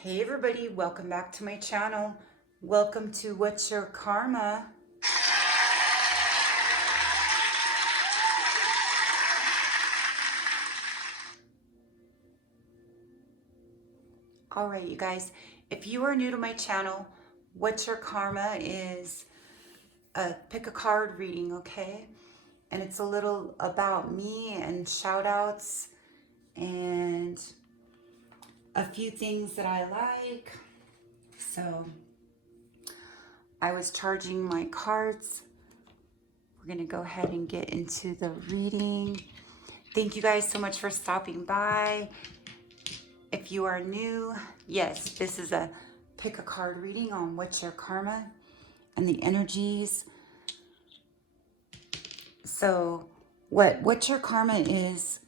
Hey everybody, welcome back to my channel. Welcome to What's Your Karma? Alright you guys, if you are new to my channel, What's Your Karma is a pick a card reading, okay? And it's a little about me and shoutouts and a few things that I like. So I was charging my cards. We're going to go ahead and get into the reading. Thank you guys so much for stopping by. If you are new, yes, this is a pick a card reading on what's your karma and the energies. So what your karma is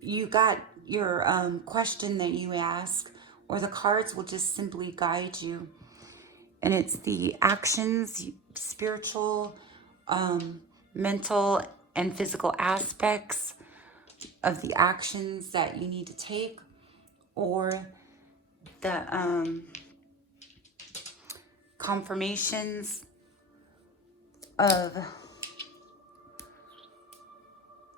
you got your question that you ask, or the cards will just simply guide you. And it's the actions, spiritual, mental, and physical aspects of the actions that you need to take, or the confirmations of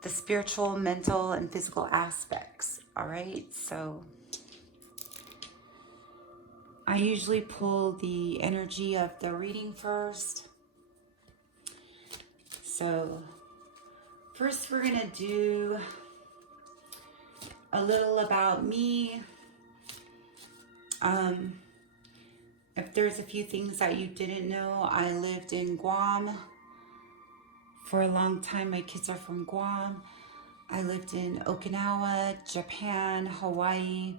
the spiritual, mental, and physical aspects. All right, so I usually pull the energy of the reading first. So first we're gonna do a little about me. If there's a few things that you didn't know, I lived in Guam for a long time. My kids are from Guam. I lived in Okinawa, Japan, Hawaii.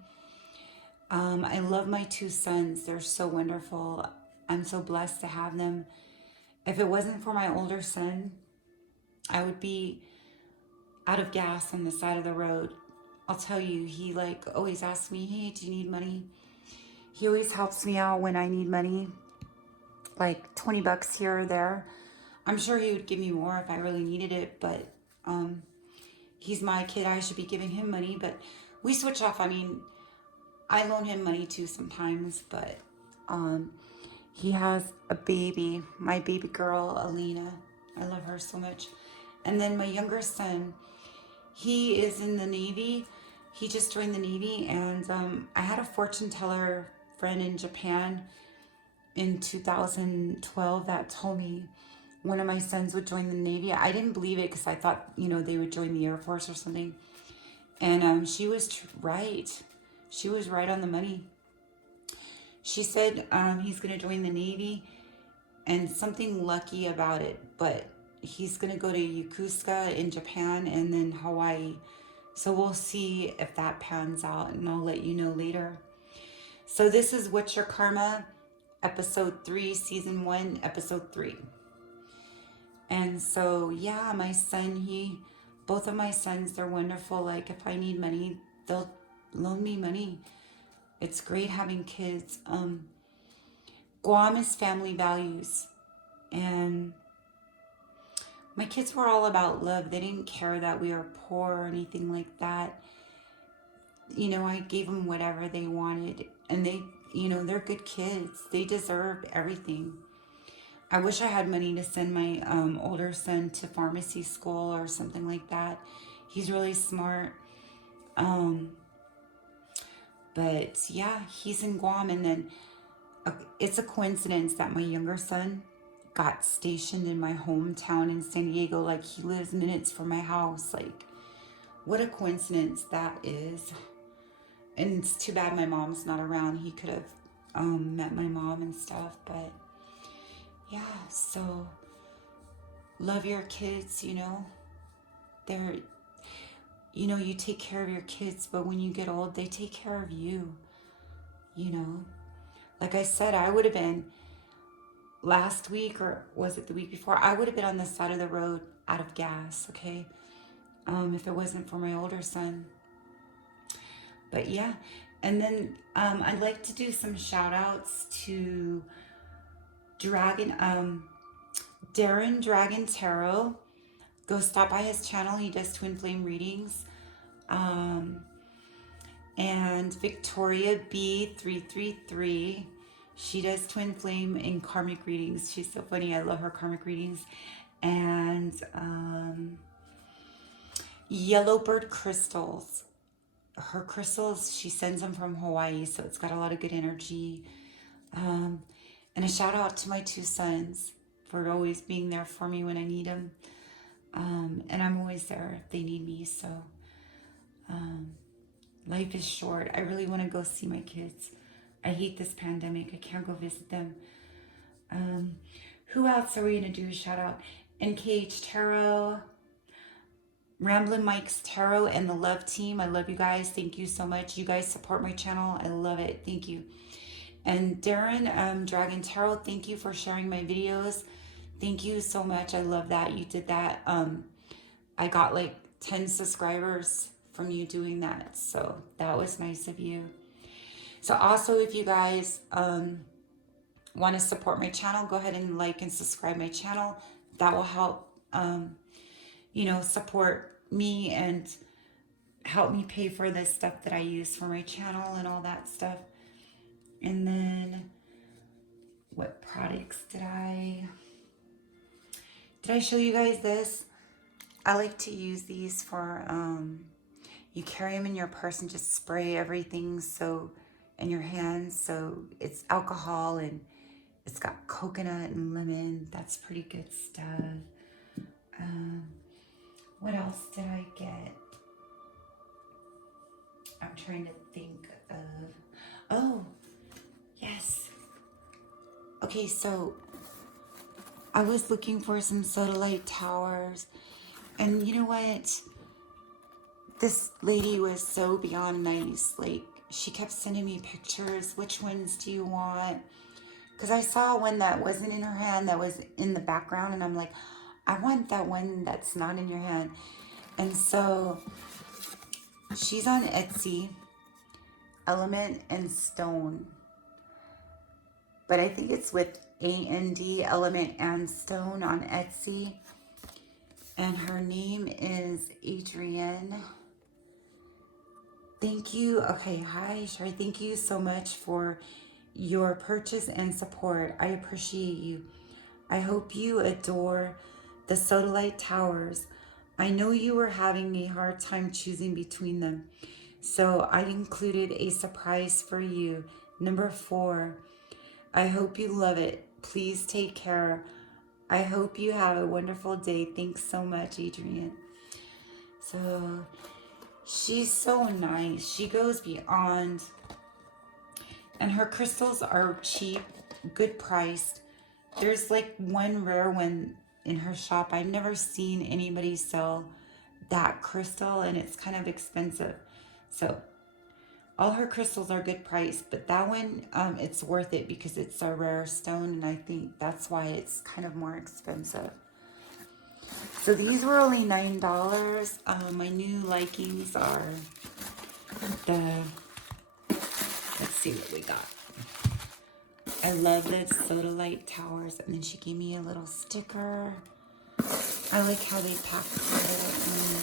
I love my two sons. They're so wonderful. I'm so blessed to have them. If it wasn't for my older son, I would be out of gas on the side of the road. I'll tell you, he always asks me, hey, do you need money? He always helps me out when I need money, like 20 bucks here or there. I'm sure he would give me more if I really needed it, but he's my kid. I should be giving him money, but we switch off. I mean, I loan him money too sometimes, but he has a baby, my baby girl, Alina. I love her so much. And then my younger son, he is in the Navy. He just joined the Navy, and I had a fortune teller friend in Japan in 2012 that told me one of my sons would join the Navy. I didn't believe it because I thought, they would join the Air Force or something. And she was right. She was right on the money. She said he's going to join the Navy, and something lucky about it, but he's going to go to Yokosuka in Japan and then Hawaii. So we'll see if that pans out, and I'll let you know later. So this is What's Your Karma, episode 3, season 1, episode 3. And so, yeah, my son, both of my sons, they're wonderful. Like, if I need money, they'll loan me money. It's great having kids. Guam is family values. And my kids were all about love. They didn't care that we were poor or anything like that. I gave them whatever they wanted. And they, they're good kids. They deserve everything. I wish I had money to send my older son to pharmacy school or something like that. He's really smart. But yeah, he's in Guam. And then it's a coincidence that my younger son got stationed in my hometown in San Diego. Like, he lives minutes from my house. Like, what a coincidence that is. And it's too bad my mom's not around. He could have met my mom and stuff. But yeah, so love your kids. They're, you take care of your kids, but when you get old, they take care of you. Like I said, I would have been last week, or was it the week before? I would have been on the side of the road out of gas, okay? If it wasn't for my older son. But yeah, and then I'd like to do some shout outs to Darren Dragon Tarot. Go stop by his channel. He does twin flame readings. And Victoria B333. She does twin flame in karmic readings. She's so funny. I love her karmic readings. And Yellowbird crystals. Her crystals, she sends them from Hawaii, so it's got a lot of good energy. And a shout out to my 2 sons for always being there for me when I need them. And I'm always there if they need me. So life is short. I really want to go see my kids. I hate this pandemic. I can't go visit them. Who else are we going to do a shout out? NKH Tarot, Ramblin Mike's Tarot, and the Love Team. I love you guys. Thank you so much. You guys support my channel. I love it. Thank you. And Darren, Dragon Tarot, thank you for sharing my videos. Thank you so much. I love that you did that. I got like 10 subscribers from you doing that. So that was nice of you. So also, if you guys want to support my channel, go ahead and like and subscribe my channel. That will help, support me and help me pay for the stuff that I use for my channel and all that stuff. And then what products did I show you guys this? I like to use these for, you carry them in your purse and just spray everything in your hands. So it's alcohol and it's got coconut and lemon. That's pretty good stuff. What else did I get? I'm trying to think of, oh, yes. Okay, so I was looking for some sodalite towers, and you know what? This lady was so beyond nice. Like, she kept sending me pictures. Which ones do you want? Because I saw one that wasn't in her hand, that was in the background, and I'm like, I want that one that's not in your hand. And so she's on Etsy, Element and Stone. But I think it's with A-N-D, Element and Stone on Etsy. And her name is Adrienne. Thank you. Okay, hi, Sherry. Thank you so much for your purchase and support. I appreciate you. I hope you adore the sodalite towers. I know you were having a hard time choosing between them, so I included a surprise for you. Number 4. I hope you love it. Please take care. I hope you have a wonderful day. Thanks so much, Adrienne. So she's so nice. She goes beyond. And her crystals are cheap, good priced. There's like one rare one in her shop. I've never seen anybody sell that crystal, and it's kind of expensive. So all her crystals are good price, but that one, it's worth it because it's a rare stone, and I think that's why it's kind of more expensive. So these were only $9. My new likings are let's see what we got. I love the sodalite towers, and then she gave me a little sticker. I like how they pack it in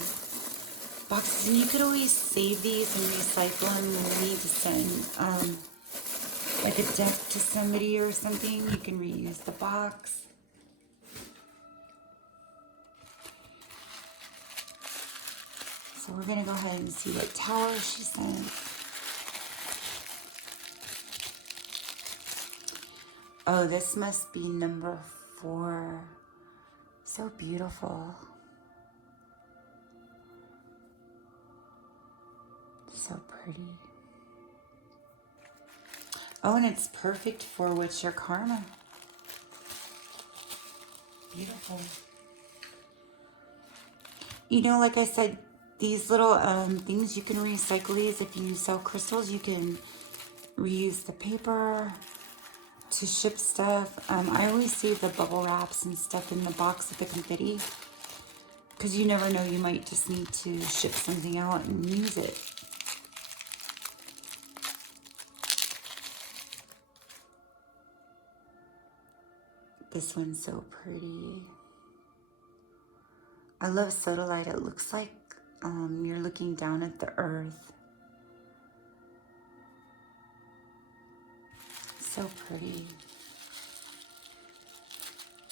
boxes, and you could always save these and recycle them when you need to send like a deck to somebody or something. You can reuse the box. So we're gonna go ahead and see what tower she sent. Oh, this must be number 4. So beautiful. So pretty. Oh, and it's perfect for what's your karma. Beautiful. You know, like I said, these little things, you can recycle these. If you sell crystals, you can reuse the paper to ship stuff. I always save the bubble wraps and stuff in the box with the confetti, because you never know, you might just need to ship something out and use it. This one's so pretty. I love sodalite. It looks like you're looking down at the earth. So pretty.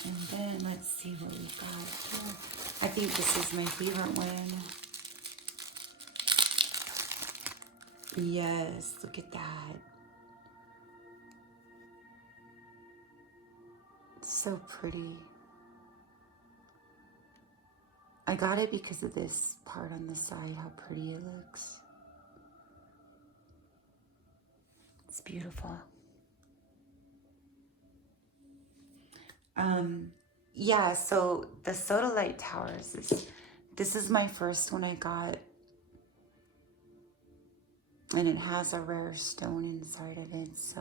And then let's see what we got here. I think this is my favorite one. Yes, look at that. So pretty. I got it because of this part on the side, how pretty it looks. It's beautiful. Yeah, so the Sodalite Towers, this is my first one I got. And it has a rare stone inside of it, so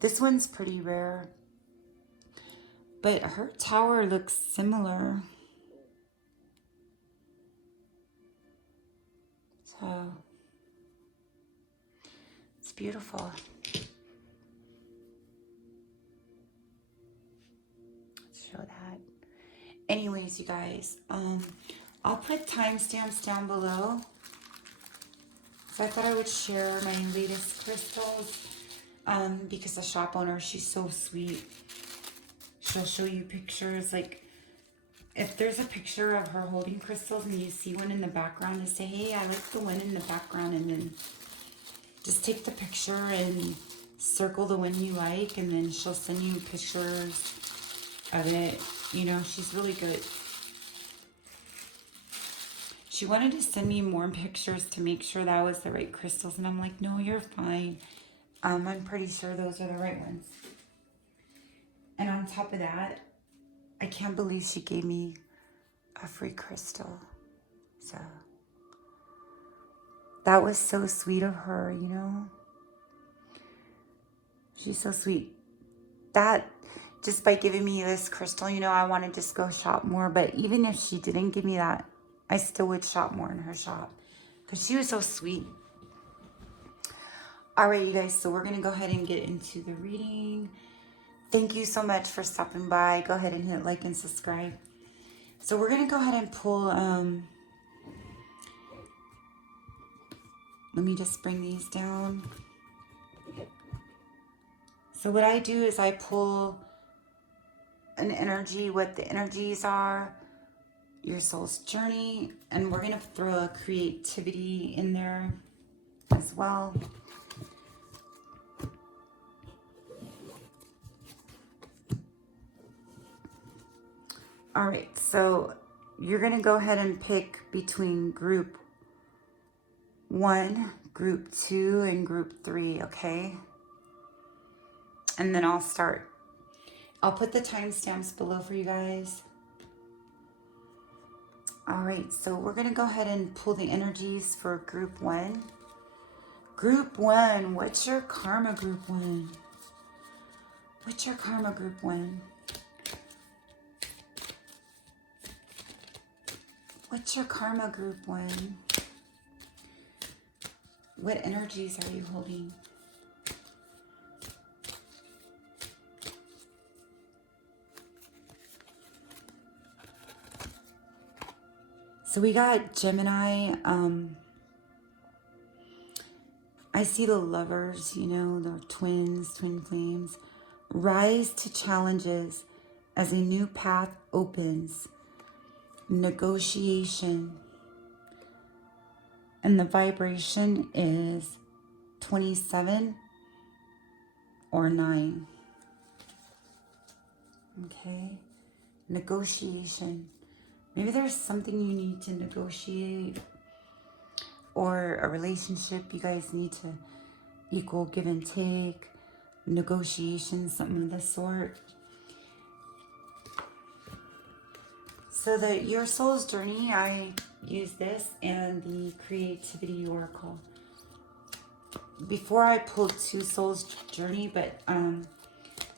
this one's pretty rare. But her tower looks similar. So it's beautiful. Let's show that. Anyways, you guys, I'll put timestamps down below. So I thought I would share my latest crystals because the shop owner, she's so sweet. She'll show you pictures. Like, if there's a picture of her holding crystals and you see one in the background, you say, hey, I like the one in the background, and then just take the picture and circle the one you like, and then she'll send you pictures of it. You know, she's really good. She wanted to send me more pictures to make sure that was the right crystals, and I'm like, no, you're fine. I'm pretty sure those are the right ones. And on top of that, I can't believe she gave me a free crystal. So that was so sweet of her, you know. She's so sweet. That, just by giving me this crystal, you know, I want to just go shop more. But even if she didn't give me that, I still would shop more in her shop because she was so sweet. All right, you guys, so we're going to go ahead and get into the reading. Thank you so much for stopping by. Go ahead and hit like and subscribe. So we're going to go ahead and pull, let me just bring these down. So what I do is I pull an energy, what the energies are, your soul's journey, and we're going to throw a creativity in there as well. All right, so you're going to go ahead and pick between group 1, group 2, and group 3, okay? And then I'll start. I'll put the timestamps below for you guys. All right, so we're going to go ahead and pull the energies for group 1. Group 1, what's your karma, group 1? What's your karma, group 1? What's your karma, group 1? What energies are you holding? So we got Gemini. I see the lovers, you know, the twins, twin flames. Rise to challenges as a new path opens. Negotiation. And the vibration is 27 or 9. Okay. Negotiation. Maybe there's something you need to negotiate, or a relationship you guys need to equal give and take, negotiation, something of the sort. So your soul's journey, I use this and the creativity oracle. Before I pulled 2 souls journey, but I'm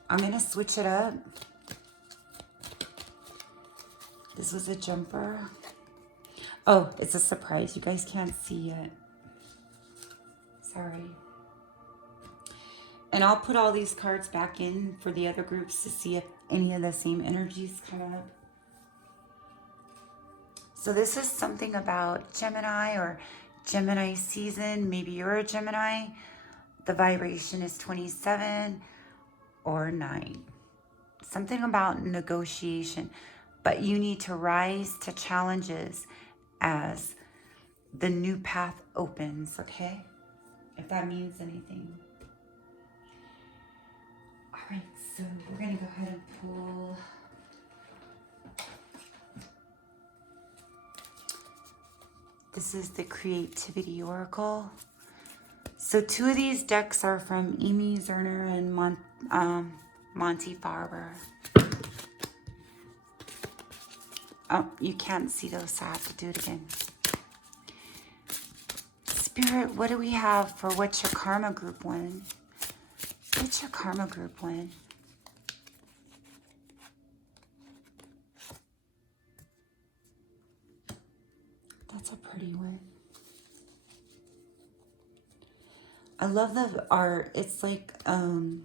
gonna switch it up. This was a jumper. Oh, it's a surprise. You guys can't see yet. Sorry. And I'll put all these cards back in for the other groups to see if any of the same energies come up. So this is something about Gemini or Gemini season. Maybe you're a Gemini. The vibration is 27 or 9. Something about negotiation, but you need to rise to challenges as the new path opens, okay? If that means anything. All right, so we're gonna go ahead and pull this is the Creativity Oracle. So 2 of these decks are from Amy Zerner and Monty Farber. Oh, you can't see those, so I have to do it again. Spirit, what do we have for What's Your Karma Group 1? What's your Karma Group 1? That's a pretty one. I love the art. It's like the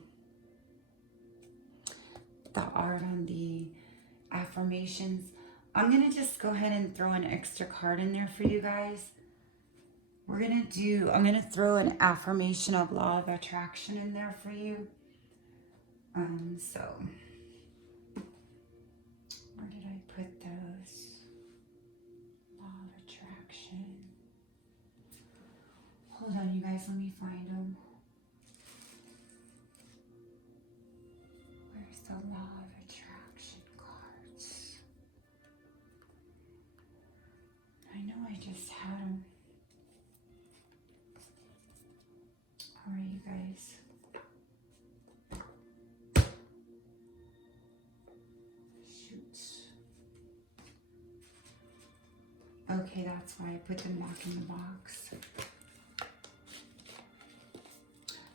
art on the affirmations. I'm going to just go ahead and throw an extra card in there for you guys. I'm going to throw an affirmation of law of attraction in there for you. So, where did I put those? Law of attraction. Hold on, you guys, let me find them. Where's the law of attraction cards? I know I just had them. All right, you guys. Shoot. Okay, that's why I put them back in the box.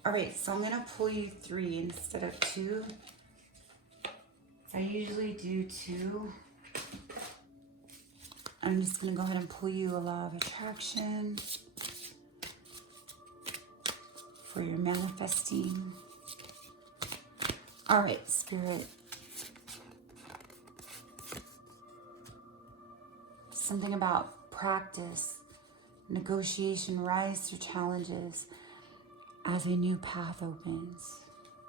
All right, so I'm gonna pull you 3 instead of 2. I usually do 2. I'm just gonna go ahead and pull you a law of attraction for your manifesting. All right, Spirit. Something about practice, negotiation, rise through challenges as a new path opens.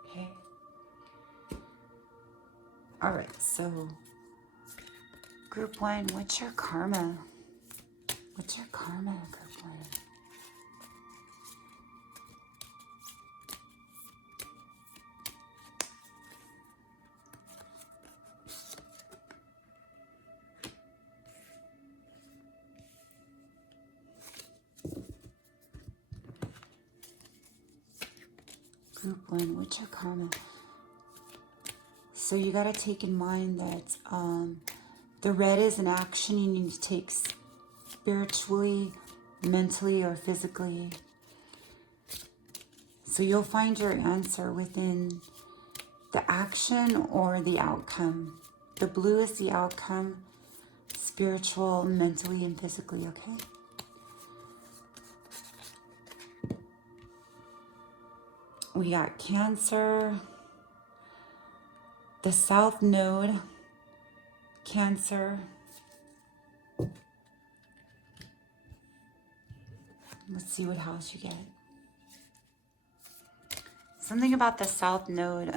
Okay? All right, so Group 1, what's your karma? What's your karma, Group 1? Group 1, what's your karma? So you got to take in mind that the red is an action you need to take spiritually, mentally, or physically. So you'll find your answer within the action or the outcome. The blue is the outcome, spiritual, mentally, and physically, okay? We got Cancer, the South Node, Cancer. Let's see what house you get. Something about the South Node,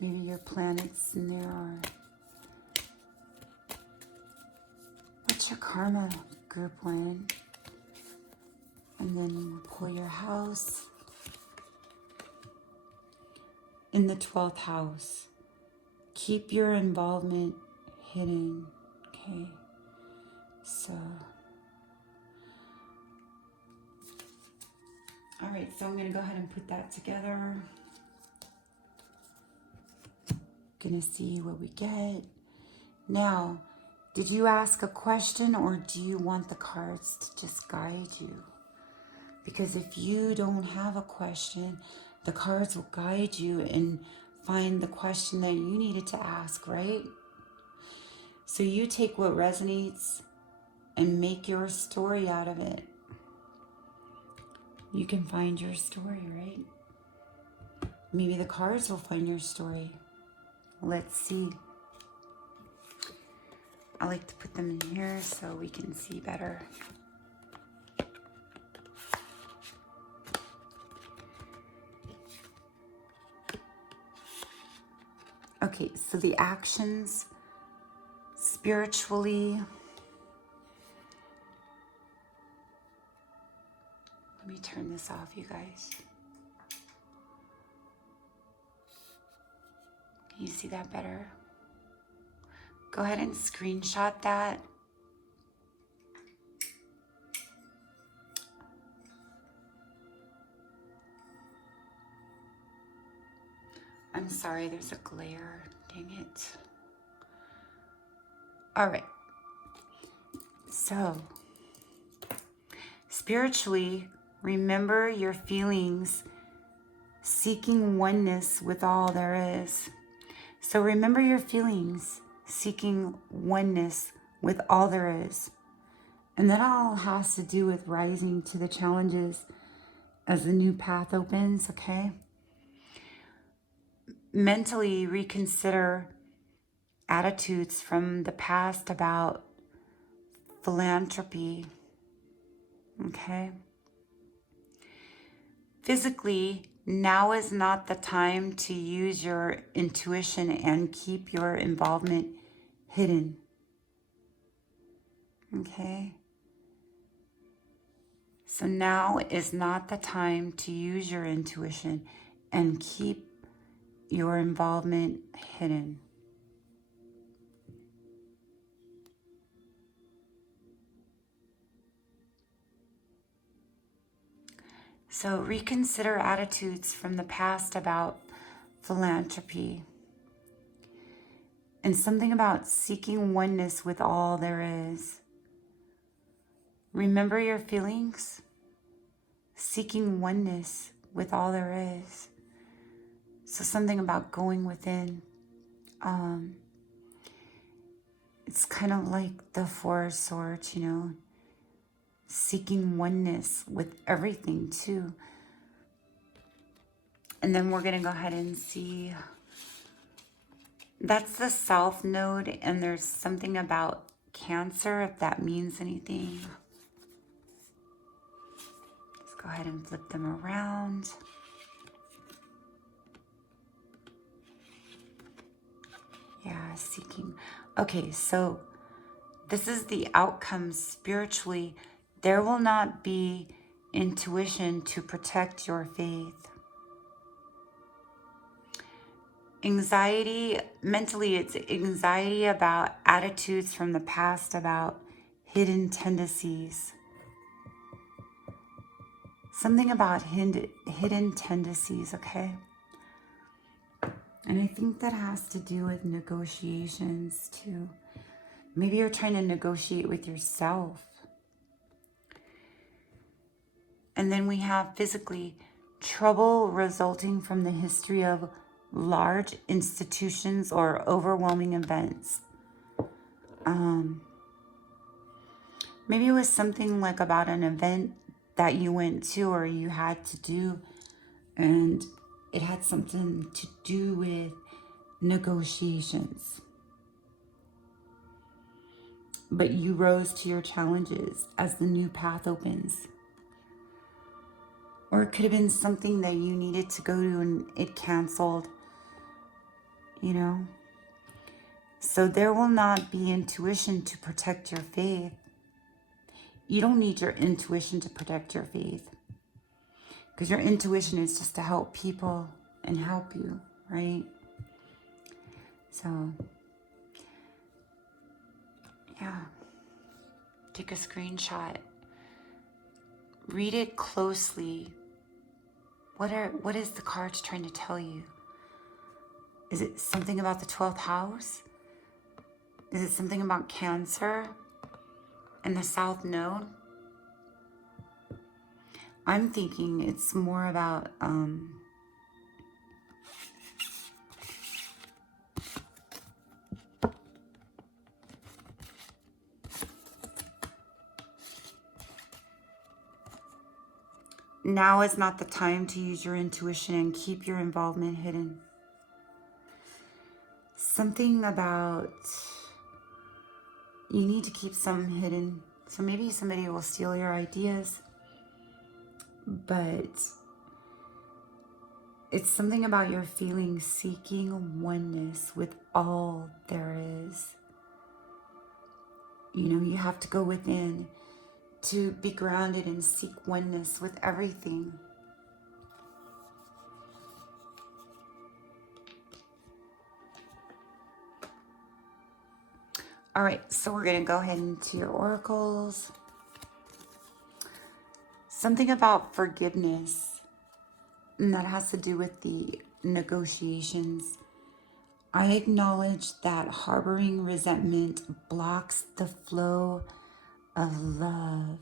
maybe your planets in there are. What's your karma, Group 1? And then we'll pull your house. In the 12th house, keep your involvement hidden, okay? So, all right, so I'm gonna go ahead and put that together. Gonna see what we get. Now, did you ask a question or do you want the cards to just guide you? Because if you don't have a question, the cards will guide you and find the question that you needed to ask, right? So you take what resonates and make your story out of it. You can find your story, right? Maybe the cards will find your story. Let's see. I like to put them in here so we can see better. Okay, so the actions spiritually. Let me turn this off, you guys. Can you see that better? Go ahead and screenshot that. I'm sorry, there's a glare. Dang it. All right. So, spiritually, remember your feelings, seeking oneness with all there is. So remember your feelings, seeking oneness with all there is. And that all has to do with rising to the challenges as the new path opens, okay? Mentally reconsider attitudes from the past about philanthropy, okay? Physically, now is not the time to use your intuition and keep your involvement hidden, okay? So now is not the time to use your intuition and keep your involvement hidden. So reconsider attitudes from the past about philanthropy and something about seeking oneness with all there is. Remember your feelings, seeking oneness with all there is. So something about going within. It's kind of like the Four of Swords, you know, seeking oneness with everything too. And then we're going to go ahead and see. That's the South Node, and there's something about Cancer, if that means anything. Let's go ahead and flip them around. Yeah, seeking. Okay, so this is the outcome spiritually. There will not be intuition to protect your faith. Anxiety, mentally, it's anxiety about attitudes from the past, about hidden tendencies. Something about hidden tendencies, okay? And I think that has to do with negotiations too. Maybe you're trying to negotiate with yourself. And then we have physically trouble resulting from the history of large institutions or overwhelming events. Maybe it was something like about an event that you went to or you had to do, and it had something to do with negotiations. But you rose to your challenges as the new path opens. Or it could have been something that you needed to go to and it canceled, you know. So there will not be intuition to protect your faith. You don't need your intuition to protect your faith, because your intuition is just to help people and help you, right? So, yeah. Take a screenshot. Read it closely. What is the cards trying to tell you? Is it something about the 12th house? Is it something about Cancer and the South Node? I'm thinking it's more about now is not the time to use your intuition and keep your involvement hidden. Something about you need to keep some hidden. So maybe somebody will steal your ideas, but It's something about your feeling seeking oneness with all there is. You know, you have to go within to be grounded and seek oneness with everything. All right, so we're going to go ahead into your oracles. Something about forgiveness, and that has to do with the negotiations. I acknowledge that harboring resentment blocks the flow of love.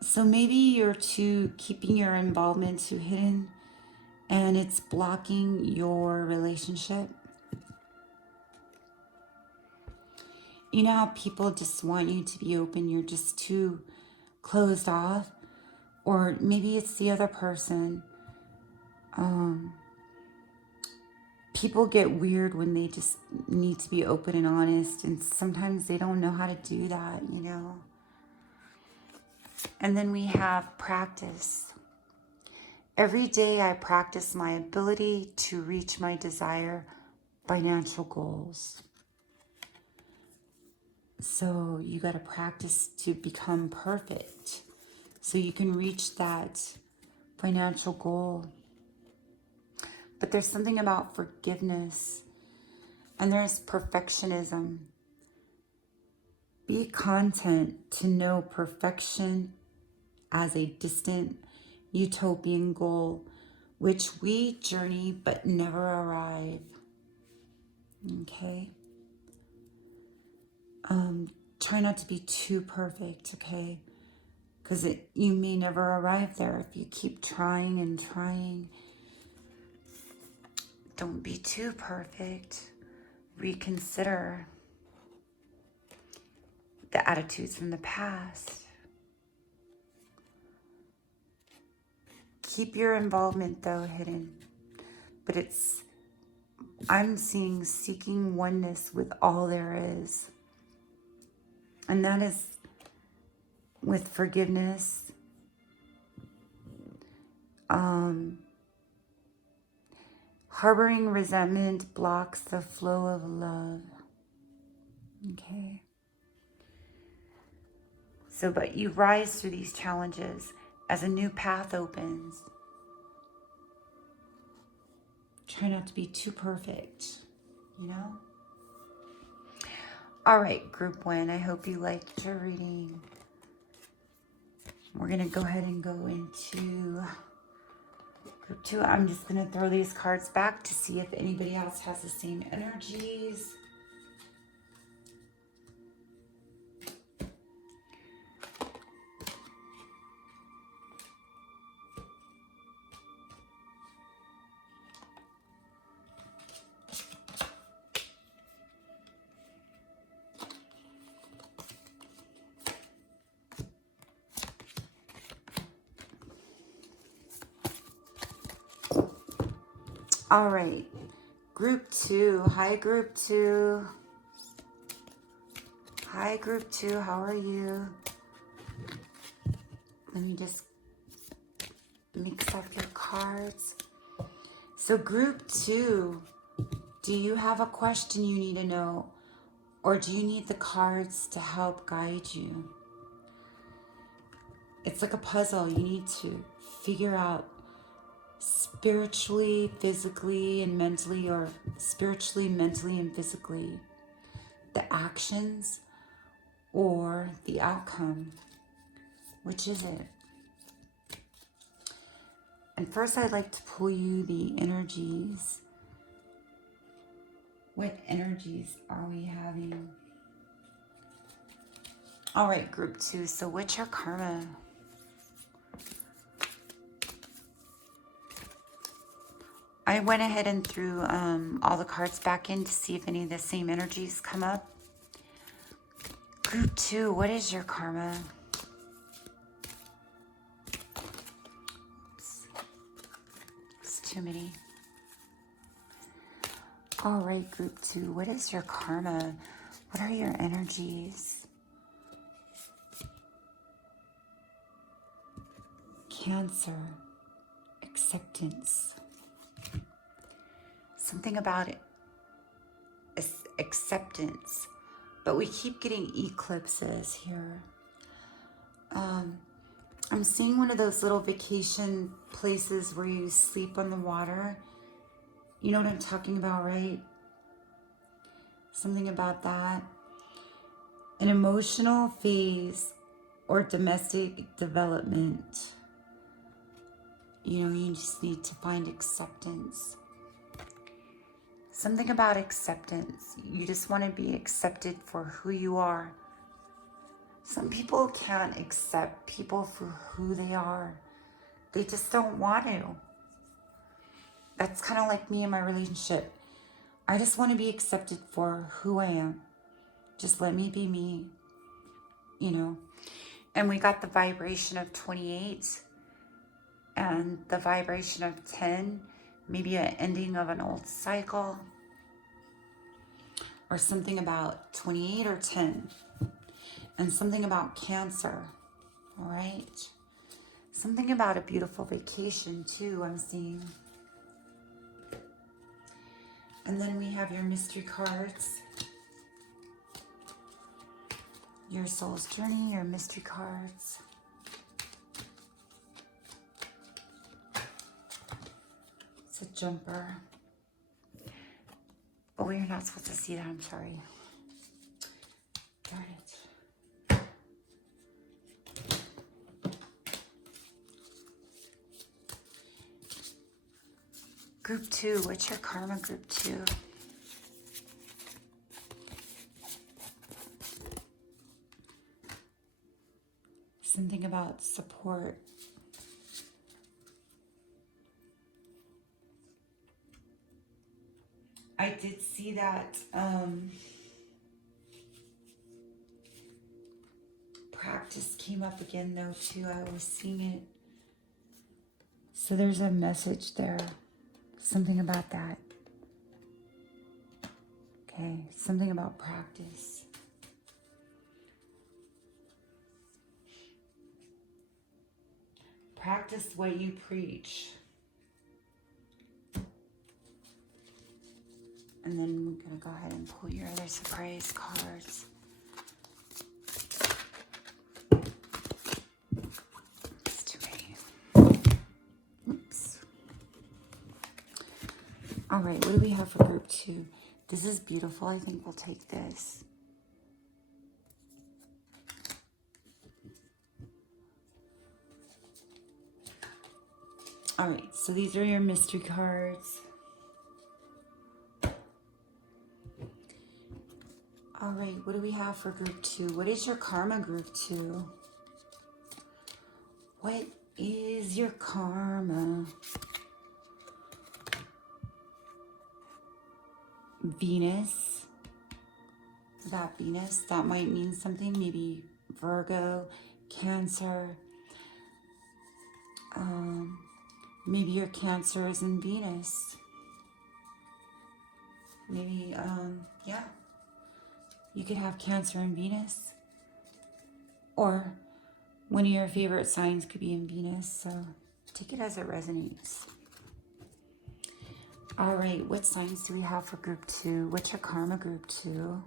So maybe you're keeping your involvement too hidden and it's blocking your relationship. You know how people just want you to be open, you're just too closed off? Or maybe it's the other person. People get weird when they just need to be open and honest, and sometimes they don't know how to do that, you know. And then we have practice. Every day I practice my ability to reach my desired financial goals. So you got to practice to become perfect so you can reach that financial goal. But there's something about forgiveness, and there's perfectionism. Be content to know perfection as a distant utopian goal, which we journey but never arrive. Okay? Try not to be too perfect, okay? Because you may never arrive there if you keep trying and trying. Don't be too perfect. Reconsider the attitudes from the past. Keep your involvement, though, hidden. But I'm seeing seeking oneness with all there is. And that is with forgiveness. Harboring resentment blocks the flow of love. Okay. So, but you rise through these challenges as a new path opens. Try not to be too perfect, you know? All right, group 1, I hope you liked your reading. We're going to go ahead and go into group 2. I'm just going to throw these cards back to see if anybody else has the same energies. All right, group 2. Hi, group 2. Hi, group 2. How are you? Let me just mix up your cards. So, group 2, do you have a question you need to know? Or do you need the cards to help guide you? It's like a puzzle. You need to figure out spiritually, physically, and mentally, or spiritually, mentally, and physically, the actions or the outcome. Which is it? And first, I'd like to pull you the energies. What energies are we having? All right, group 2. So what's your karma? I went ahead and threw all the cards back in to see if any of the same energies come up. Group 2, what is your karma? Oops. It's too many. All right, group 2, what is your karma? What are your energies? Cancer. acceptance. Something about it is acceptance. But we keep getting eclipses here. I'm seeing one of those little vacation places where you sleep on the water. You know what I'm talking about, right? Something about that. An emotional phase or domestic development. You know, you just need to find acceptance. Something about acceptance. You just want to be accepted for who you are. Some people can't accept people for who they are. They just don't want to. That's kind of like me in my relationship. I just want to be accepted for who I am. Just let me be me, you know. And we got the vibration of 28 and the vibration of 10, maybe an ending of an old cycle or something about 28 or 10 and something about Cancer, all right? Something about a beautiful vacation too, I'm seeing. And then we have your mystery cards. Your soul's journey, your mystery cards. It's a jumper. Oh, you're not supposed to see that, I'm sorry. Darn it. Group 2, what's your karma group 2? Something about support. I did see that practice came up again though too. I was seeing it. So there's a message there. Something about that. Okay, something about practice. Practice what you preach. And then we're going to go ahead and pull your other surprise cards. It's too many. Oops. All right, what do we have for group 2? This is beautiful. I think we'll take this. All right, so these are your mystery cards. All right, what do we have for group 2? What is your karma group 2? What is your karma? Venus. That Venus, that might mean something. Maybe Virgo, Cancer. Maybe your Cancer is in Venus. Maybe, yeah. You could have Cancer in Venus. Or one of your favorite signs could be in Venus. So take it as it resonates. All right, what signs do we have for group 2? What's your karma group 2?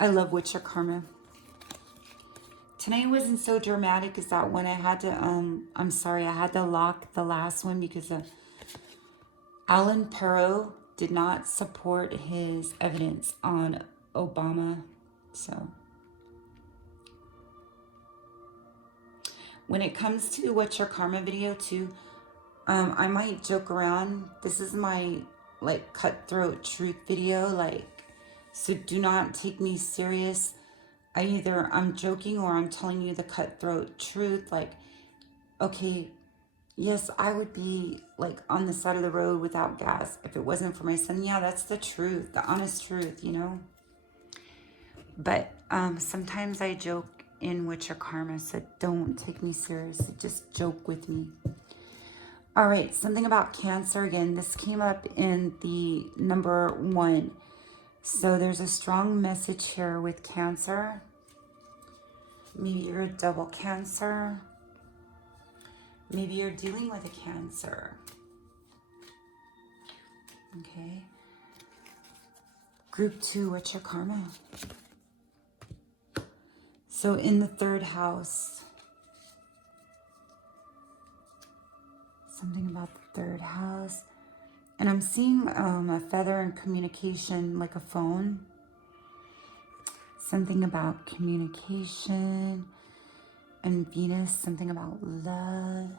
I love what's your karma. Tonight wasn't so dramatic as that one. I had to, I'm sorry, I had to lock the last one because Alan Perot did not support his evidence on Obama. So when it comes to what's your karma video too, I might joke around. This is my like cutthroat truth video, like, so do not take me serious. I'm joking or I'm telling you the cutthroat truth. Like, okay, yes, I would be like on the side of the road without gas if it wasn't for my son. Yeah, that's the truth, the honest truth, you know. But sometimes I joke in what's your karma, so don't take me seriously. Just joke with me. All right, something about Cancer again. This came up in the number 1. So there's a strong message here with Cancer. Maybe you're a double Cancer. Maybe you're dealing with a Cancer. Okay. Group 2, what's your karma? So in the 3rd house, something about the 3rd house. And I'm seeing a feather in communication, like a phone. Something about communication. And Venus, something about love.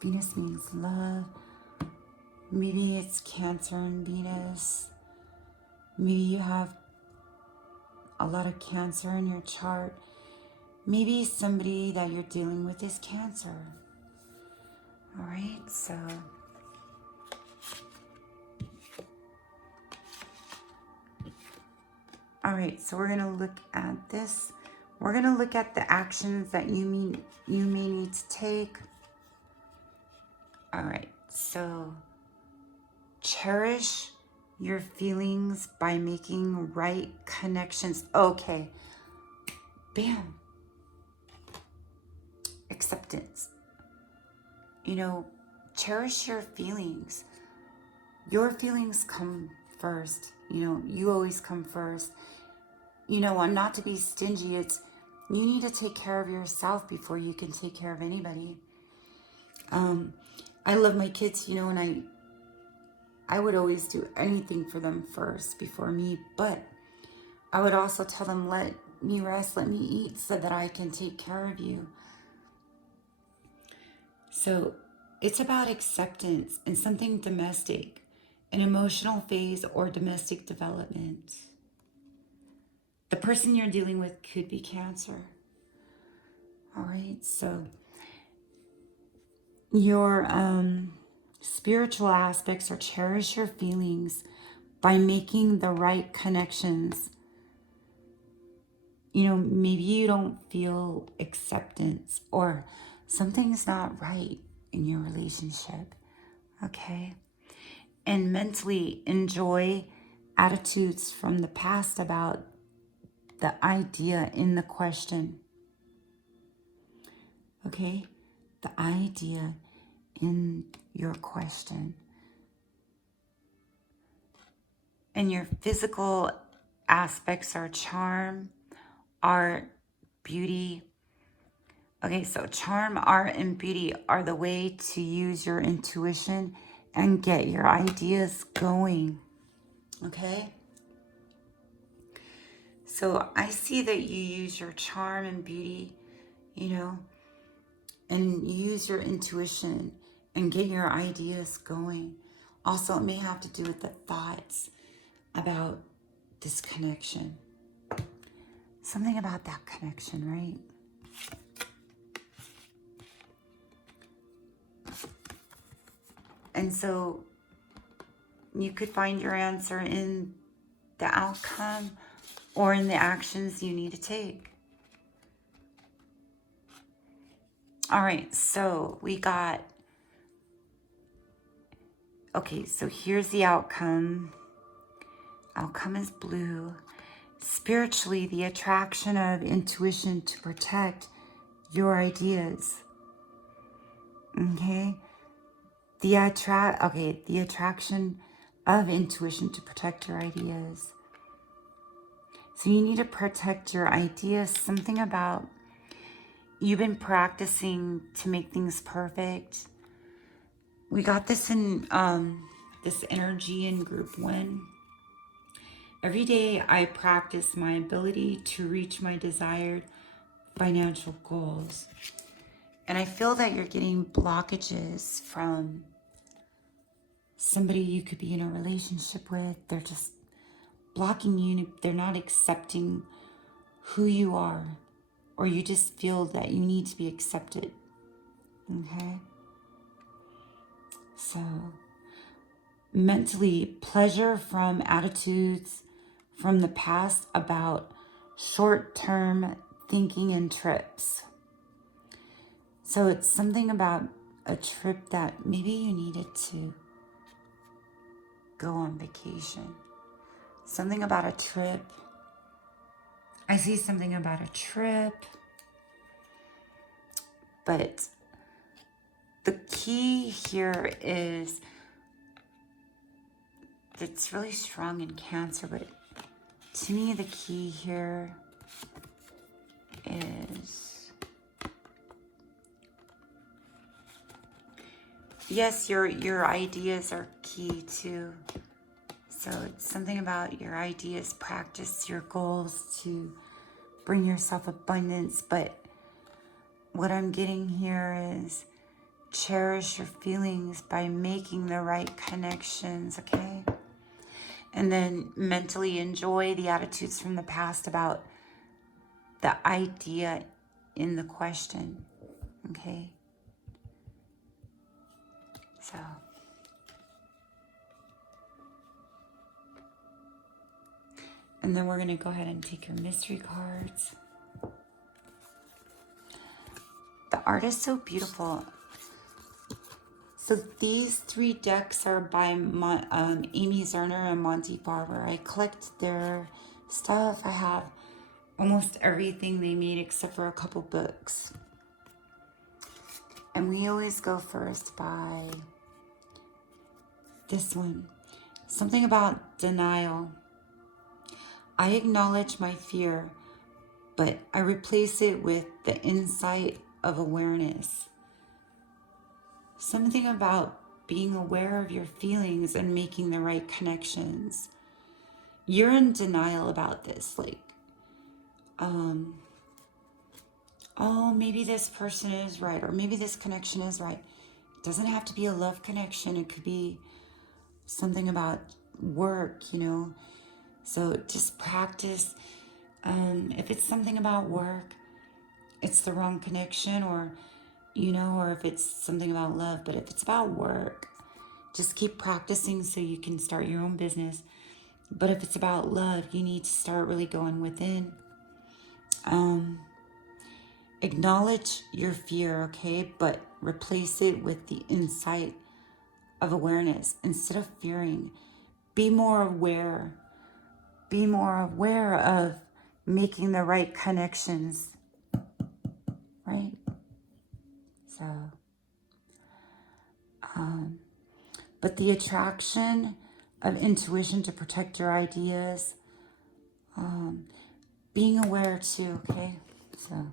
Venus means love. Maybe it's Cancer and Venus. Maybe you have a lot of Cancer in your chart. Maybe somebody that you're dealing with is Cancer. All right, so we're going to look at this. We're going to look at the actions that you may need to take. All right, so cherish your feelings by making right connections. Okay, bam. Acceptance. Cherish your feelings. Your feelings come first. You always come first. I'm not to be stingy. It's you need to take care of yourself before you can take care of anybody. I love my kids, and I would always do anything for them first before me, but I would also tell them, let me rest, let me eat so that I can take care of you. So it's about acceptance and something domestic, an emotional phase or domestic development. The person you're dealing with could be Cancer. All right, so your spiritual aspects are cherish your feelings by making the right connections. Maybe you don't feel acceptance or something's not right in your relationship, okay? And mentally enjoy attitudes from the past about the idea in the question, okay? The idea in your question. And your physical aspects are charm, art, beauty. Okay, so charm, art, and beauty are the way to use your intuition and get your ideas going. Okay? So I see that you use your charm and beauty, and you use your intuition and get your ideas going. Also, it may have to do with the thoughts about this connection. Something about that connection, right? And so you could find your answer in the outcome or in the actions you need to take. All right, so we got, okay, so here's the outcome. Outcome is blue. Spiritually, the attraction of intuition to protect your ideas. Okay? The attraction of intuition to protect your ideas. So you need to protect your ideas. Something about you've been practicing to make things perfect. We got this in this energy in group 1. Every day I practice my ability to reach my desired financial goals. And I feel that you're getting blockages from somebody you could be in a relationship with. They're just blocking you. They're not accepting who you are. Or you just feel that you need to be accepted. Okay? So, mentally, pleasure from attitudes from the past about short-term thinking and trips. So it's something about a trip that maybe you needed to go on vacation. Something about a trip. I see something about a trip. But The key here is, it's really strong in Cancer, but to me the key here is, yes, your ideas are key too. So it's something about your ideas, practice your goals to bring yourself abundance. But what I'm getting here is cherish your feelings by making the right connections, okay? And then mentally enjoy the attitudes from the past about the idea in the question, okay? So, and then we're going to go ahead and take your mystery cards. The art is so beautiful. So these 3 decks are by Amy Zerner and Monty Barber. I collect their stuff. I have almost everything they made except for a couple books. And we always go first by this one. Something about denial. I acknowledge my fear, but I replace it with the insight of awareness. Something about being aware of your feelings and making the right connections. You're in denial about this, like, oh, maybe this person is right, or maybe this connection is right. It doesn't have to be a love connection. It could be something about work, you know. So just practice. If it's something about work, it's the wrong connection, or, you know, or if it's something about love. But if it's about work, just keep practicing so you can start your own business. But if it's about love, you need to start really going within. Acknowledge your fear, okay? But replace it with the insight of awareness. Instead of fearing, be more aware. Be more aware of making the right connections, right? So, but the attraction of intuition to protect your ideas, being aware too, okay? So,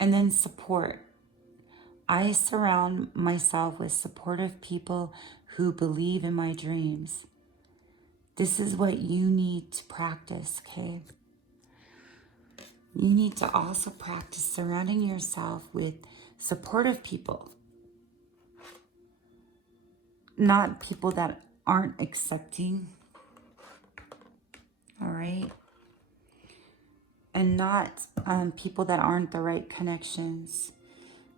and then support. I surround myself with supportive people who believe in my dreams. This is what you need to practice, okay? You need to also practice surrounding yourself with supportive people. Not people that aren't accepting, all right? And not people that aren't the right connections.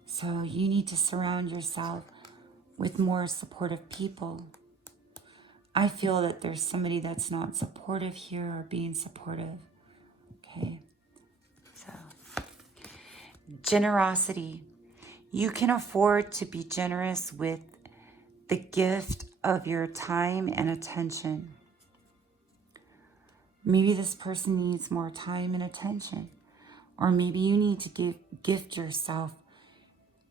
So you need to surround yourself with more supportive people. I feel that there's somebody that's not supportive here or being supportive, okay? So, generosity. You can afford to be generous with the gift of your time and attention. Maybe this person needs more time and attention. Or maybe you need to gift yourself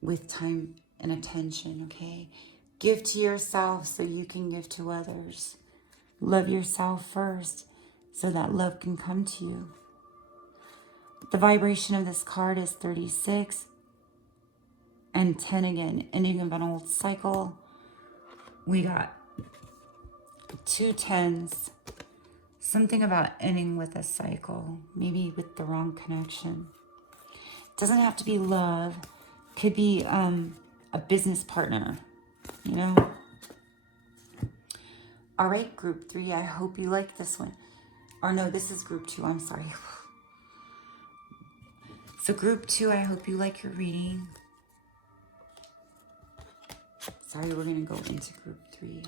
with time and attention, okay? Give to yourself so you can give to others. Love yourself first so that love can come to you. The vibration of this card is 36 and 10 again, ending of an old cycle. We got 2 10s. Something about ending with a cycle, maybe with the wrong connection. It doesn't have to be love. Could be a business partner, you know. All right, group 3, I hope you like this one. Or no, this is group 2, I'm sorry. So group 2, I hope you like your reading. Sorry, we're going to go into group 3.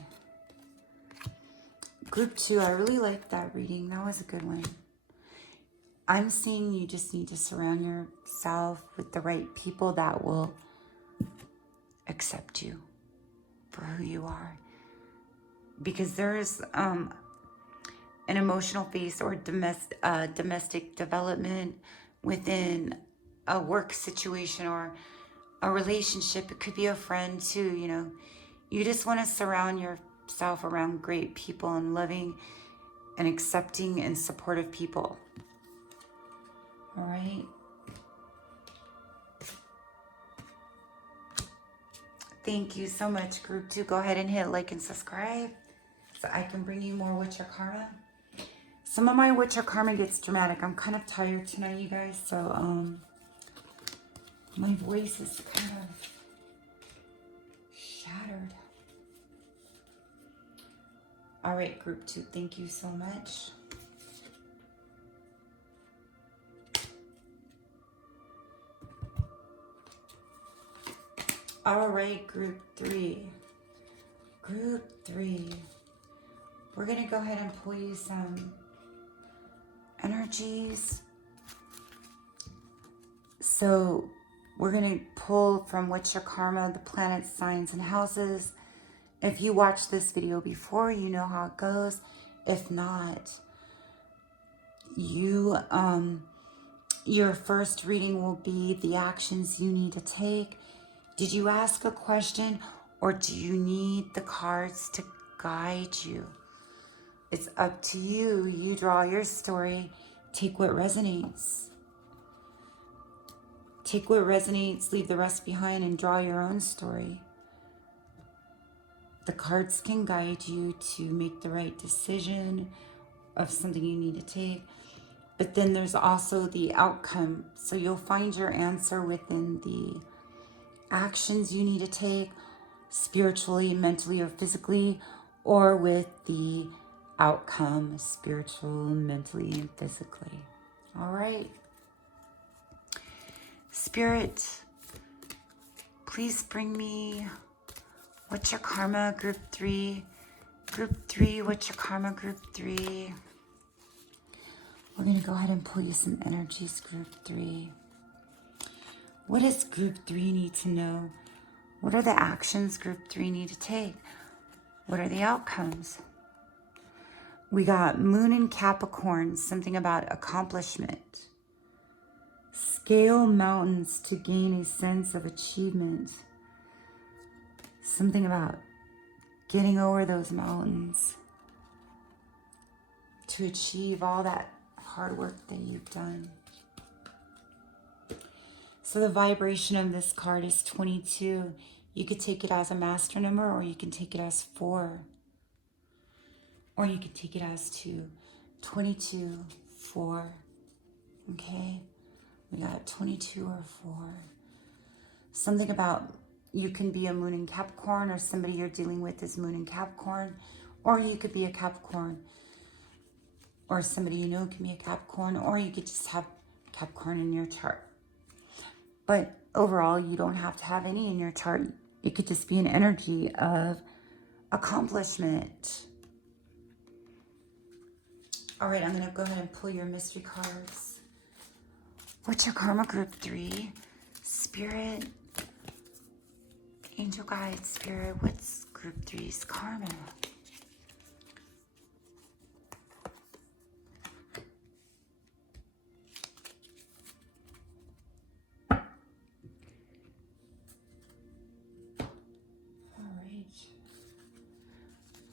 Group 2, I really liked that reading. That was a good one. I'm seeing you just need to surround yourself with the right people that will accept you for who you are. Because there is an emotional phase or domestic development within a work situation or a relationship. It could be a friend too, you know. You just want to surround yourself around great people and loving and accepting and supportive people. All right. Thank you so much, group 2. Go ahead and hit like and subscribe so I can bring you more Witcher Karma. Some of my Witcher Karma gets dramatic. I'm kind of tired tonight, you guys, so my voice is kind of shattered. All right, group 2, thank you so much. All right, group 3. Group 3. We're going to go ahead and pull you some energies. So we're going to pull from Witcher Karma, the planets, signs, and houses. If you watched this video before, you know how it goes. If not, your first reading will be the actions you need to take. Did you ask a question, or do you need the cards to guide you? It's up to you. You draw your story. Take what resonates. Take what resonates, leave the rest behind, and draw your own story. The cards can guide you to make the right decision of something you need to take. But then there's also the outcome. So you'll find your answer within the actions you need to take, spiritually, mentally, or physically, or with the outcome, spiritual, mentally, and physically. All right. Spirit, please bring me Witcher Karma, group 3. Group 3, Witcher Karma, group 3. We're going to go ahead and pull you some energies, group 3. What does group 3 need to know? What are the actions group 3 need to take? What are the outcomes? We got Moon and Capricorn, something about accomplishment. Scale mountains to gain a sense of achievement. Something about getting over those mountains to achieve all that hard work that you've done. So the vibration of this card is 22. You could take it as a master number, or you can take it as 4. Or you could take it as 2. 22, 4. Okay? We got 22 or 4. Something about you can be a Moon in Capricorn, or somebody you're dealing with is Moon in Capricorn. Or you could be a Capricorn. Or somebody you know can be a Capricorn. Or you could just have Capricorn in your chart. But overall, you don't have to have any in your chart. It could just be an energy of accomplishment. All right, I'm going to go ahead and pull your mystery cards. What's your karma, group 3? Spirit, angel guide, spirit, what's group 3's karma?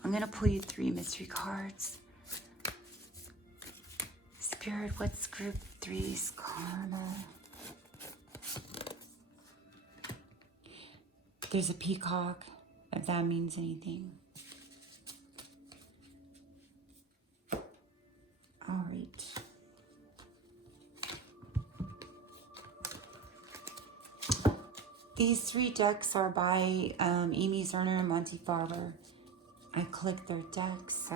I'm going to pull you 3 mystery cards. Spirit, what's group 3's karma? There's a peacock, if that means anything. All right. These 3 decks are by Amy Zerner and Monty Farber. I collect their decks.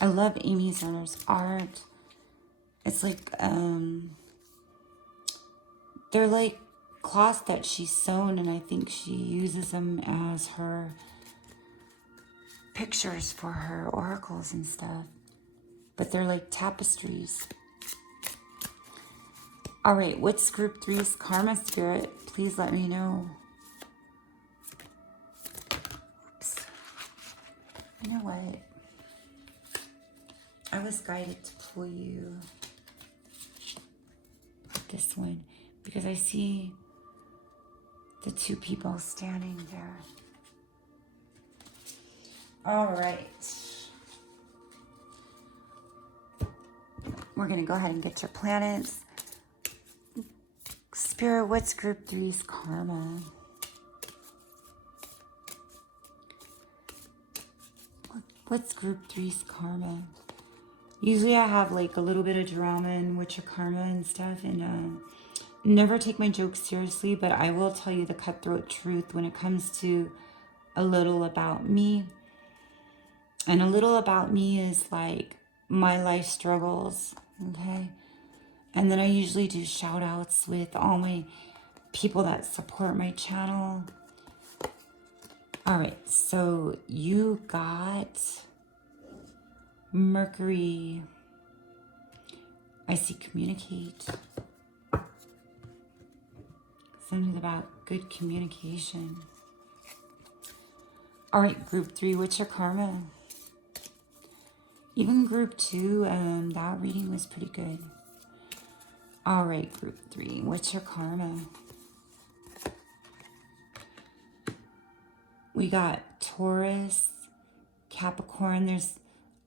I love Amy Zerner's art. It's like, they're like cloths that she's sewn, and I think she uses them as her pictures for her oracles and stuff. But they're like tapestries. All right, what's group 3's karma, spirit? Please let me know. You know what? I was guided to pull you this one because I see the two people standing there. All right. We're going to go ahead and get your planets. Spirit, what's group 3's karma? What's group 3's karma? Usually I have like a little bit of drama and what's your karma and stuff. And never take my jokes seriously, but I will tell you the cutthroat truth when it comes to a little about me. And a little about me is like my life struggles, okay? And then I usually do shout outs with all my people that support my channel. All right, so you got Mercury. I see communicate. Something about good communication. All right, group 3, what's your karma? Even group 2, that reading was pretty good. All right, group 3, what's your karma? We got Taurus, Capricorn. There's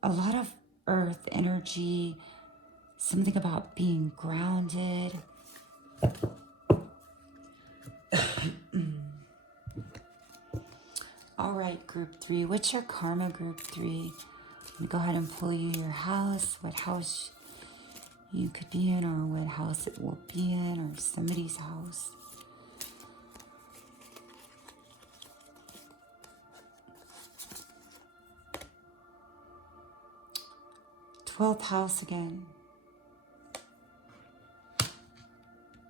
a lot of earth energy, something about being grounded. All right, group 3, what's your karma, group 3? I'm gonna go ahead and pull you your house, what house you could be in, or what house it will be in, or somebody's house. Twelfth house again.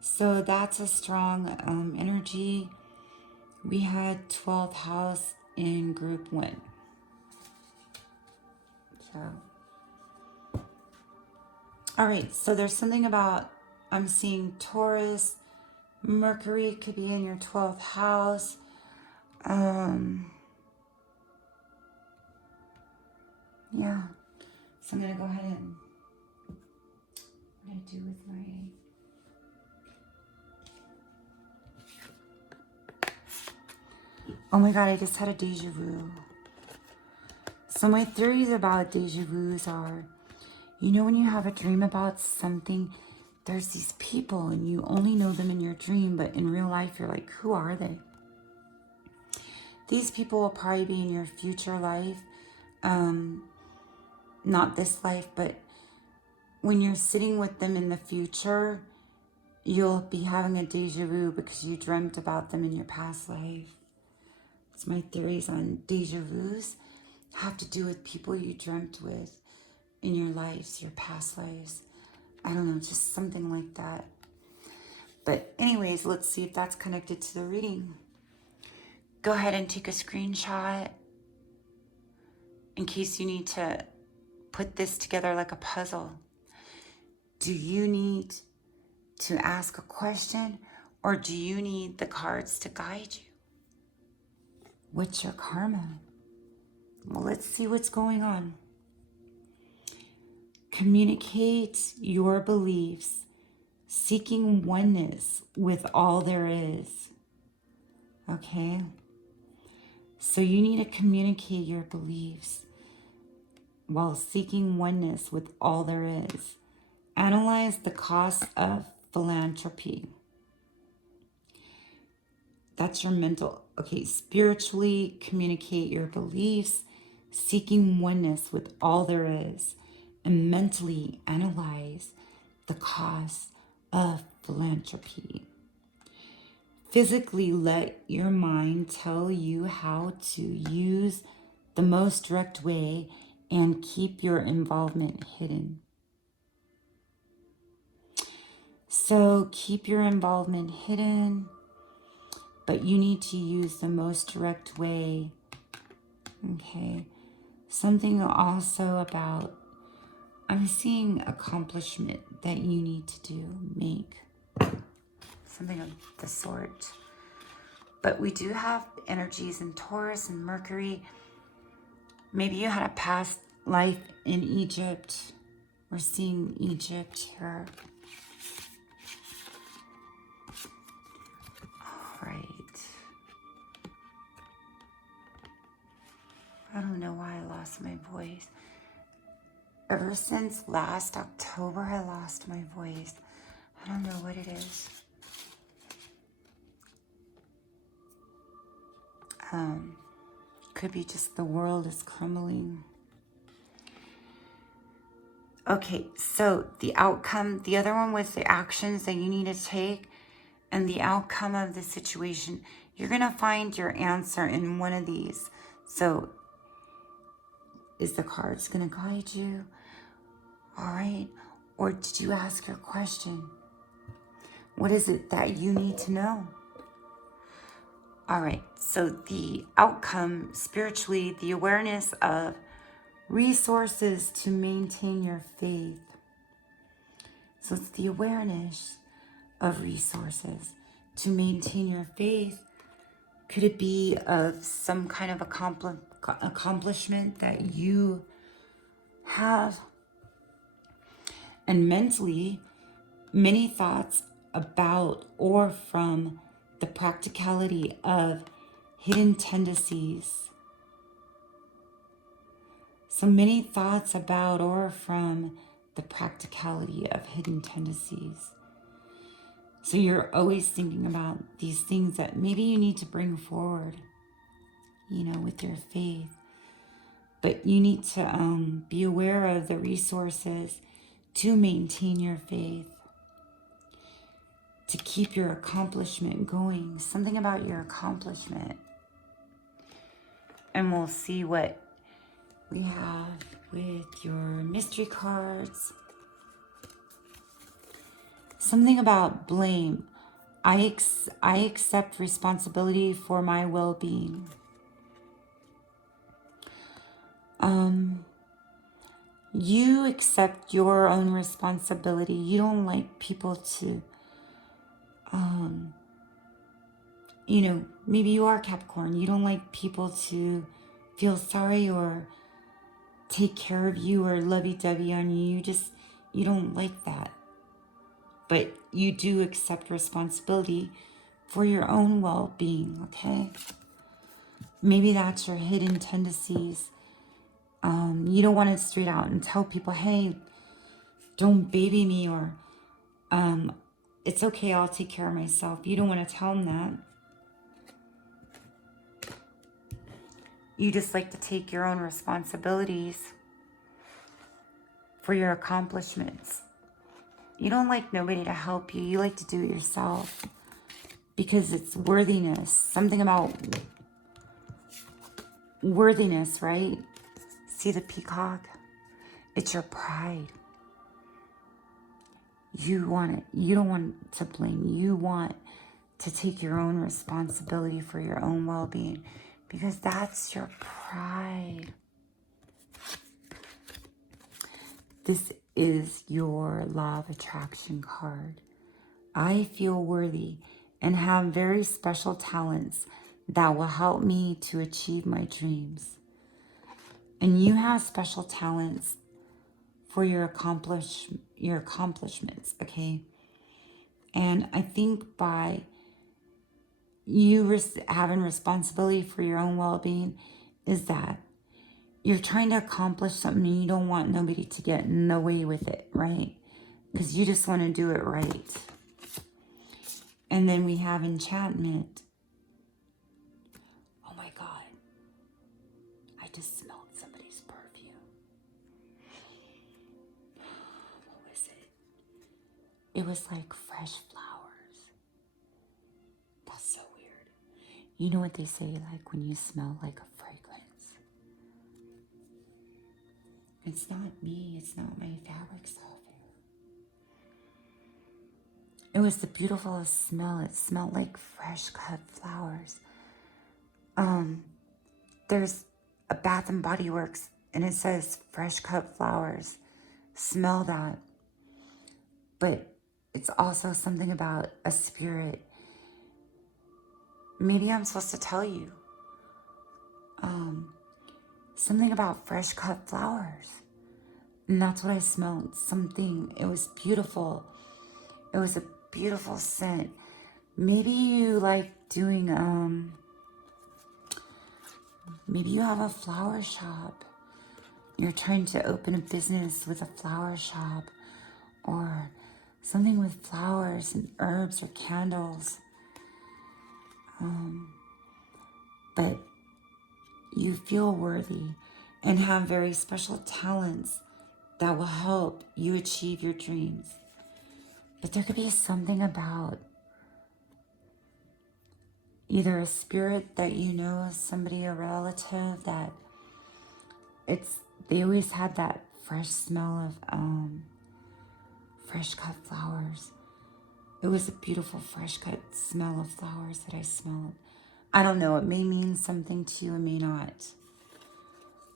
So that's a strong energy. We had 12th house in group 1. So, all right, so there's something about, I'm seeing Taurus, Mercury could be in your 12th house. Yeah, so I'm gonna go ahead and, what do I do with my, oh my God, I just had a deja vu. So my theories about deja vus are, you know, when you have a dream about something, there's these people and you only know them in your dream, but in real life, you're like, who are they? These people will probably be in your future life. Not this life, but when you're sitting with them in the future, you'll be having a deja vu because you dreamt about them in your past life. It's my theories on deja vus have to do with people you dreamt with in your lives, your past lives. I don't know, just something like that. But anyways, let's see if that's connected to the reading. Go ahead and take a screenshot in case you need to put this together like a puzzle. Do you need to ask a question, or do you need the cards to guide you? What's your karma? Well, let's see what's going on. Communicate your beliefs, seeking oneness with all there is. Okay? So you need to communicate your beliefs while seeking oneness with all there is. Analyze the cost of philanthropy. That's your mental. Okay, spiritually communicate your beliefs, seeking oneness with all there is, and mentally analyze the cost of philanthropy. Physically let your mind tell you how to use the most direct way and keep your involvement hidden. So keep your involvement hidden, but you need to use the most direct way. Okay. Something also about, I'm seeing accomplishment that you need to do, make. Something of the sort. But we do have energies in Taurus and Mercury. Maybe you had a past life in Egypt. We're seeing Egypt here. All right. I don't know why I lost my voice. Ever since last October, I lost my voice. I don't know what it is. Could be just the world is crumbling. Okay, so the outcome, the other one was the actions that you need to take and the outcome of the situation. You're going to find your answer in one of these. So is the cards going to guide you? All right. Or did you ask your question? What is it that you need to know? All right. So the outcome spiritually, the awareness of resources to maintain your faith. So it's the awareness of resources to maintain your faith. Could it be of some kind of accomplishment that you have? And mentally, many thoughts about or from the practicality of hidden tendencies. So many thoughts about or from the practicality of hidden tendencies. So you're always thinking about these things that maybe you need to bring forward, with your faith. But you need to be aware of the resources to maintain your faith, to keep your accomplishment going. Something about your accomplishment. And we'll see what we have with your mystery cards. Something about blame. I accept responsibility for my well-being. You accept your own responsibility. You don't like people to, maybe you are Capricorn. You don't like people to feel sorry or take care of you or lovey-dovey on you. You don't like that. But you do accept responsibility for your own well-being, okay? Maybe that's your hidden tendencies. You don't want to straight out and tell people, hey, don't baby me, or it's okay, I'll take care of myself. You don't want to tell them that. You just like to take your own responsibilities for your accomplishments. You don't like nobody to help you. You like to do it yourself because it's worthiness. Something about worthiness, right? See the peacock? It's your pride. You want it. You don't want to blame. You want to take your own responsibility for your own well-being because that's your pride. This is your law of attraction card. I feel worthy and have very special talents that will help me to achieve my dreams. And you have special talents for your accomplishments, okay? And I think by you having responsibility for your own well-being is that you're trying to accomplish something and you don't want nobody to get in the way with it, right? Because you just want to do it right. And then we have enchantment. Oh my God. I just smelled somebody's perfume. What was it? It was like fresh flowers. That's so weird. You know what they say, like when you smell like a fragrance? It's not me. It's not my fabric softener. It was the beautifulest smell. It smelled like fresh cut flowers. There's a Bath and Body Works and it says fresh cut flowers. Smell that. But it's also something about a spirit. Maybe I'm supposed to tell you. Something about fresh cut flowers. And that's what I smelled. Something, it was beautiful. It was a beautiful scent. Maybe you like doing Maybe you have a flower shop. You're trying to open a business with a flower shop or something with flowers and herbs or candles. But you feel worthy and have very special talents that will help you achieve your dreams. But there could be something about either a spirit that you know, somebody, a relative, that they always had that fresh smell of fresh cut flowers. It was a beautiful fresh cut smell of flowers that I smelled. I don't know, it may mean something to you, it may not.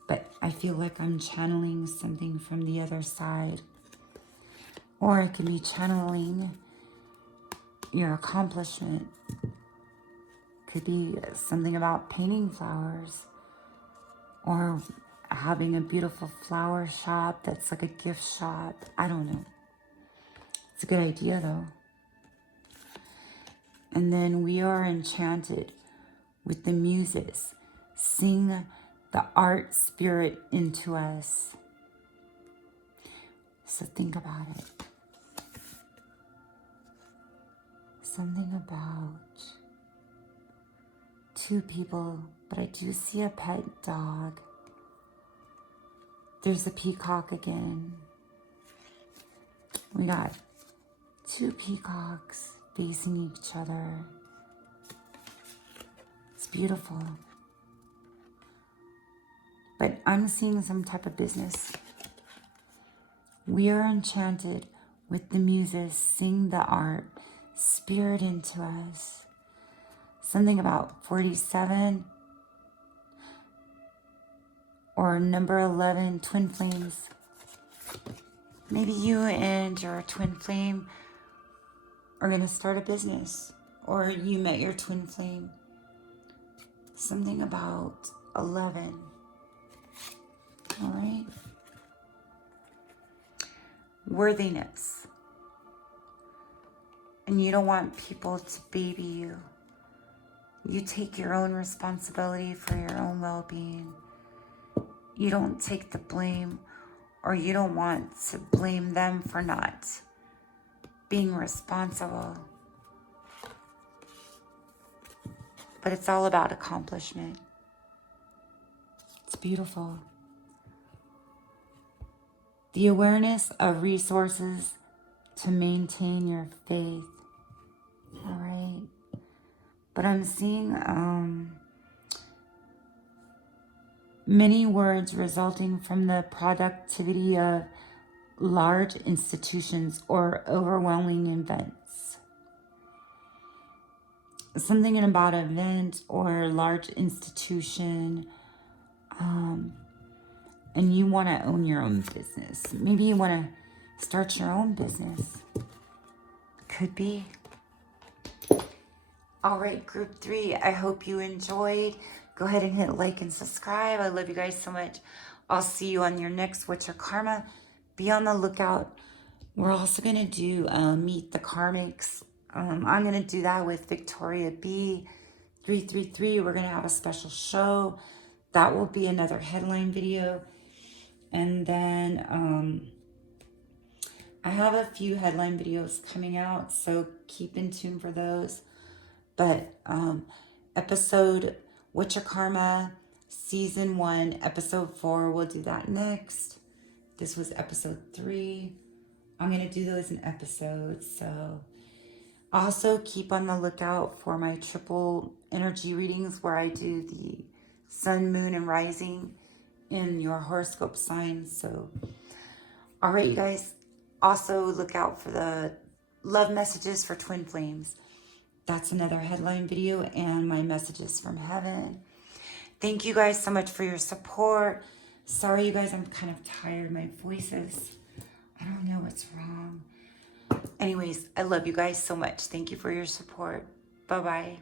But I feel like I'm channeling something from the other side. Or I could be channeling your accomplishment. Could be something about painting flowers. Or having a beautiful flower shop that's like a gift shop. I don't know. It's a good idea though. And then we are enchanted with the muses. Sing the art spirit into us. So think about it. Something about two people, but I do see a pet dog. There's a peacock again. We got two peacocks facing each other. It's beautiful. But I'm seeing some type of business. We are enchanted with the muses. Sing the art spirit into us. Something about 47 or number 11, twin flames. Maybe you and your twin flame are going to start a business, or you met your twin flame. Something about 11. All right. Worthiness. And you don't want people to baby you. You take your own responsibility for your own well-being. You don't take the blame, or you don't want to blame them for not being responsible. But it's all about accomplishment. It's beautiful. The awareness of resources to maintain your faith. All right. But I'm seeing many words resulting from the productivity of large institutions or overwhelming events. Something about an event or large institution, and you want to own your own business. Maybe you want to start your own business. Could be. All right, group 3, I hope you enjoyed. Go ahead and hit like and subscribe. I love you guys so much. I'll see you on your next What's Your Karma. Be on the lookout. We're also going to do Meet the Karmics. I'm going to do that with Victoria B. 333. We're going to have a special show. That will be another headline video. And then I have a few headline videos coming out, so keep in tune for those. But episode What's Your Karma, season 1, episode 4, we'll do that next. This was episode 3. I'm going to do those in episodes. So also keep on the lookout for my triple energy readings, where I do the sun, moon, and rising in your horoscope signs. So, all right, you guys. Also look out for the love messages for twin flames. That's another headline video, and my messages from heaven. Thank you guys so much for your support. Sorry, you guys, I'm kind of tired. My voice is, I don't know what's wrong. Anyways, I love you guys so much. Thank you for your support. Bye-bye.